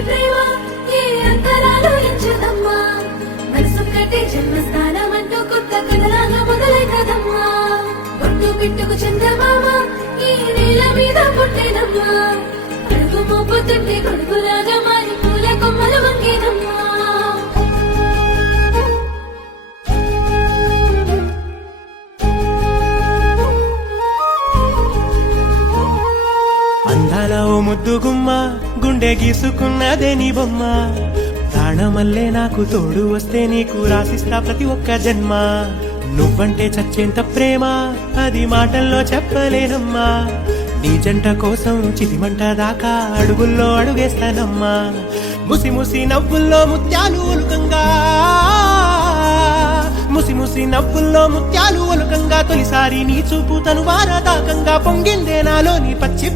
ప్రేమ ఏ అంతరాలు ఎంచదమ్మా మనసుక్కటే జన్మస్థానం అంటూ కొత్త కథలాగా మొదలైతదమ్మా ఒట్టు పిట్టుకు చందమామ ఈ నేల మీద పుట్టేనమ్మా అడుగు మోపుతుంటే కొడుకులాగా మారి పూల కొమ్మలు వంగేనమ్మా అందాల ఓ ముద్దుగుమ్మ గుండె గీసుకున్నదే నీ బొమ్మ ప్రాణమల్లే నాకు తోడు వస్తే నీకు రాసిస్తా ప్రతి ఒక్క జన్మ నువ్వంటే చచ్చేంత ప్రేమ అది మాటల్లో చెప్పలేనమ్మా నీ జంట కోసం చితిమంట దాకా అడుగుల్లో అడుగేస్తానమ్మా ముసి ముసి నవ్వుల్లో ముత్యాలు ఒలుకంగా ముసి ముసి నవ్వుల్లో ముత్యాలు ఒలుకంగా తొలిసారి నీ చూపు తను వారదాకంగా పొంగిందే నాలో నీ పచ్చి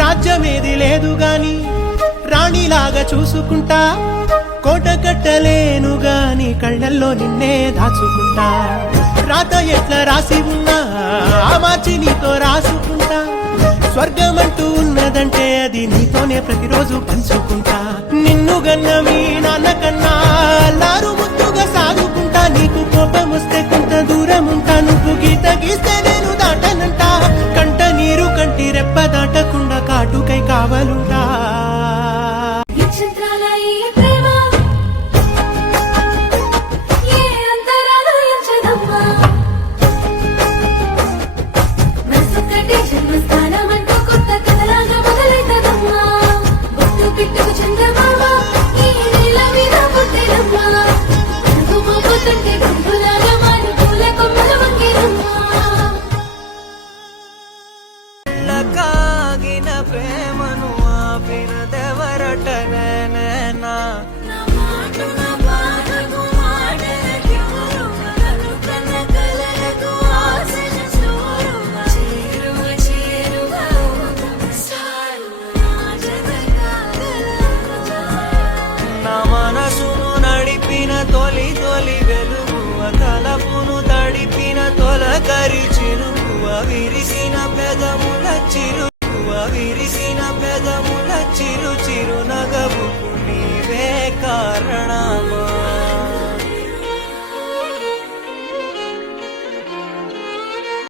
రాజ్యమేది లేదు గాని రాణిలాగా చూసుకుంటా కోట కట్టలేను గాని కళ్ళల్లో నిన్నే దాచుకుంటా రాత ఎట్లా రాసి ఉన్నా ఆ మార్చి నీతో రాసుకుంటా స్వర్గమంటూ ఉన్నదంటే అది నీతోనే ప్రతిరోజు పంచుకుంటా నిన్ను గన్న మీ నాన్న కన్నా లారు ముద్దుగా సాగుకుంటా నీకు కోపం వస్తే కొంత దూరం ఉంటా నువ్వు గీత గీస్తే నేను దాటనంటా కంట నీరు కంటి రెప్ప దాటకుండా కాటుకై కావాలుంటా కాగిన ప్రేమను ఆపినదెవరటనేనా నా మనసును నడిపిన తొలి తొలి వెలుగువ తలపును తడిపిన తొలకరి చిరుకువ విరిసిన పెదముల చిరు విరిసిన పెదముల చిరు చిరు నగ